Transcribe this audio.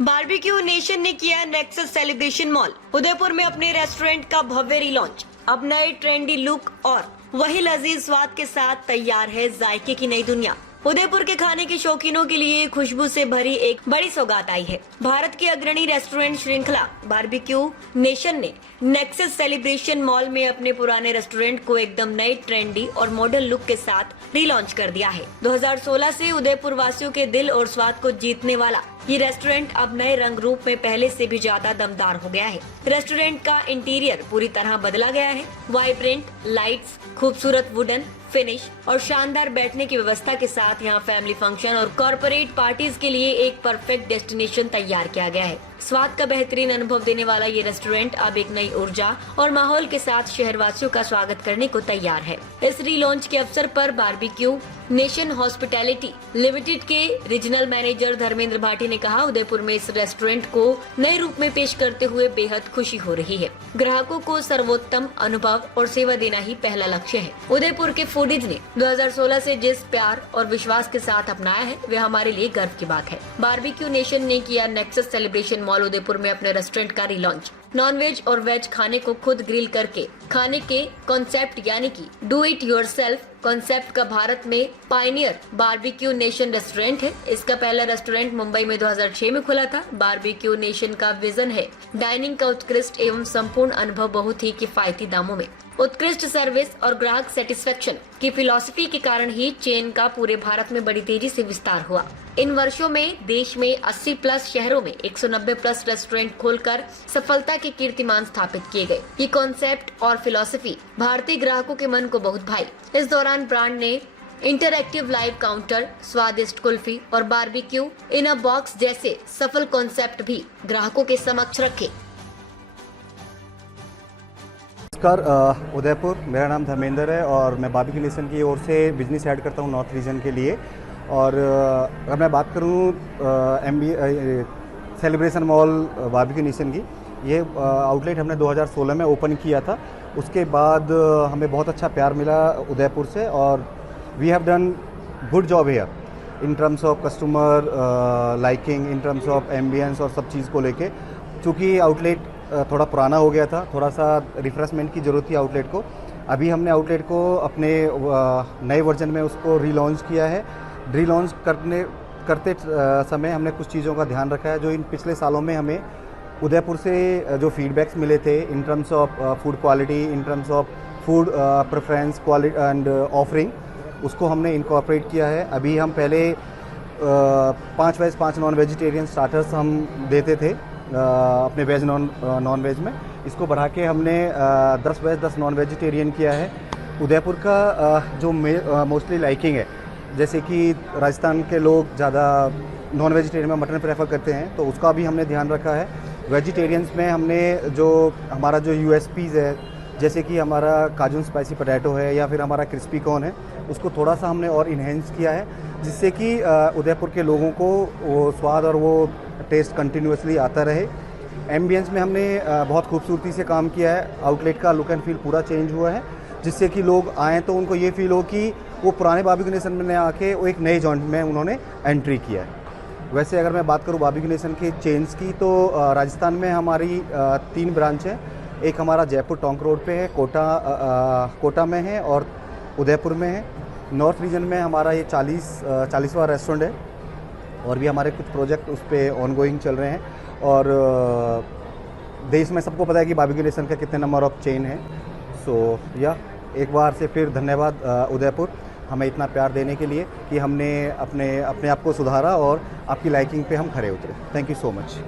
Barbeque Nation ने किया nexus celebration mall. Udaipur में अपने रेस्टोरेंट का भव्य रिलॉन्च। अब नए ट्रेंडी लुक और वही लजीज स्वाद के साथ तैयार है जायके की नई दुनिया। उदयपुर के खाने के शौकीनों के लिए खुशबू से भरी एक बड़ी सौगात आई है। भारत की अग्रणी रेस्टोरेंट श्रृंखला बारबेक्यू नेशन ने नेक्सस सेलिब्रेशन मॉल में अपने पुराने रेस्टोरेंट को एकदम नए ट्रेंडी और मॉडर्न लुक के साथ रीलॉन्च कर दिया है। 2016 से उदयपुर वासियों के दिल और स्वाद को जीतने वाला ये रेस्टोरेंट अब नए रंग रूप में पहले से भी ज्यादा दमदार हो गया है। रेस्टोरेंट का इंटीरियर पूरी तरह बदला गया है। वाइब्रेंट लाइट्स, खूबसूरत वुडन फिनिश और शानदार बैठने की व्यवस्था के साथ यहाँ फैमिली फंक्शन और कॉर्पोरेट पार्टीज के लिए एक परफेक्ट डेस्टिनेशन तैयार किया गया है। स्वाद का बेहतरीन अनुभव देने वाला ये रेस्टोरेंट अब एक नई ऊर्जा और माहौल के साथ शहरवासियों का स्वागत करने को तैयार है। इस रीलॉन्च के अवसर पर बारबेक्यू नेशन हॉस्पिटैलिटी लिमिटेड के रीजनल मैनेजर धर्मेंद्र भाटी ने कहा, उदयपुर में इस रेस्टोरेंट को नए रूप में पेश करते हुए बेहद खुशी हो रही है। ग्राहकों को सर्वोत्तम अनुभव और सेवा देना ही पहला लक्ष्य है। उदयपुर के फूडीज ने 2016 से जिस प्यार और विश्वास के साथ अपनाया है वे हमारे लिए गर्व की बात है। बारबेक्यू नेशन ने किया नेक्सस सेलिब्रेशन मॉल उदयपुर में अपने रेस्टोरेंट का रिलॉन्च। नॉन वेज और वेज खाने को खुद ग्रिल करके खाने के कॉन्सेप्ट यानी कि डू इट योरसेल्फ कॉन्सेप्ट का भारत में पायनियर बारबेक्यू नेशन रेस्टोरेंट है। इसका पहला रेस्टोरेंट मुंबई में 2006 में खुला था। बारबेक्यू नेशन का विजन है डाइनिंग का उत्कृष्ट एवं संपूर्ण अनुभव बहुत ही किफायती दामों में। उत्कृष्ट सर्विस और ग्राहक सेटिस्फेक्शन की फिलॉसफी के कारण ही चेन का पूरे भारत में बड़ी तेजी से विस्तार हुआ। इन वर्षों में देश में 80 प्लस शहरों में 190 प्लस रेस्टोरेंट खोलकर सफलता के कीर्तिमान स्थापित किए गए। ये कॉन्सेप्ट और फिलॉसफी भारतीय ग्राहकों के मन को बहुत भाई। इस दौरान ब्रांड ने इंटरएक्टिव लाइव काउंटर, स्वादिष्ट कुल्फी और बारबेक्यू इन अ बॉक्स जैसे सफल कॉन्सेप्ट भी ग्राहकों के समक्ष रखे। नमस्कार, उदयपुर, मेरा नाम धर्मेंद्र है और मैं बारबेक्यू नेशन की ओर से बिजनेस हेड करता हूँ नॉर्थ रीजन के लिए। और अगर मैं बात करूँ सेलिब्रेशन मॉल बारबेक्यू नेशन की, ये आउटलेट हमने 2016 में ओपन किया था। उसके बाद हमें बहुत अच्छा प्यार मिला उदयपुर से और we have done good job here in terms of customer liking, in terms of ambience और सब चीज़ को लेके। चूँकि आउटलेट थोड़ा पुराना हो गया था, थोड़ा सा रिफ्रेशमेंट की ज़रूरत थी आउटलेट को। अभी हमने आउटलेट को अपने नए वर्जन में उसको रीलॉन्च किया है। रीलॉन्च करते समय हमने कुछ चीज़ों का ध्यान रखा है जो इन पिछले सालों में हमें उदयपुर से जो फीडबैक्स मिले थे इन terms of food quality, in terms of food preference quality and offering, उसको हमने इनकॉर्पोरेट किया है। अभी हम पहले 5 वेज 5 नॉन वेजिटेरियन स्टार्टर्स हम देते थे अपने वेज नॉन वेज में। इसको बढ़ा के हमने 10 वेज 10 नॉन वेजिटेरियन किया है। उदयपुर का जो मोस्टली लाइकिंग है, जैसे कि राजस्थान के लोग ज़्यादा नॉन वेजिटेरियन में मटन प्रेफर करते हैं, तो उसका भी हमने ध्यान रखा है। वेजिटेरियंस में हमने जो हमारा जो यूएसपीज़ है, जैसे कि हमारा काजू स्पाइसी पोटैटो है या फिर हमारा क्रिस्पी कॉर्न है, उसको थोड़ा सा हमने और इन्हेंस किया है, जिससे कि उदयपुर के लोगों को वो स्वाद और वो टेस्ट कंटिन्यूसली आता रहे। एम्बियंस में हमने बहुत खूबसूरती से काम किया है। आउटलेट का लुक एंड फील पूरा चेंज हुआ है, जिससे कि लोग आएँ तो उनको ये फील हो कि वो पुराने बारबेक्यू नेशन में आके वो एक नए जॉइंट में उन्होंने एंट्री किया है। वैसे अगर मैं बात करूँ बारबेक्यू नेशन के चेन्स की, तो राजस्थान में हमारी 3 ब्रांच हैं। एक हमारा जयपुर टोंक रोड पे है, कोटा में है और उदयपुर में है। नॉर्थ रीजन में हमारा ये 40वां रेस्टोरेंट है और भी हमारे कुछ प्रोजेक्ट उस पर ऑनगोइंग चल रहे हैं। और देश में सबको पता है कि बारबेक्यू नेशन का कितने नंबर ऑफ चेन है। सो एक बार से फिर धन्यवाद उदयपुर, हमें इतना प्यार देने के लिए कि हमने अपने आप को सुधारा और आपकी लाइकिंग पे हम खरे उतरे। Thank you so much.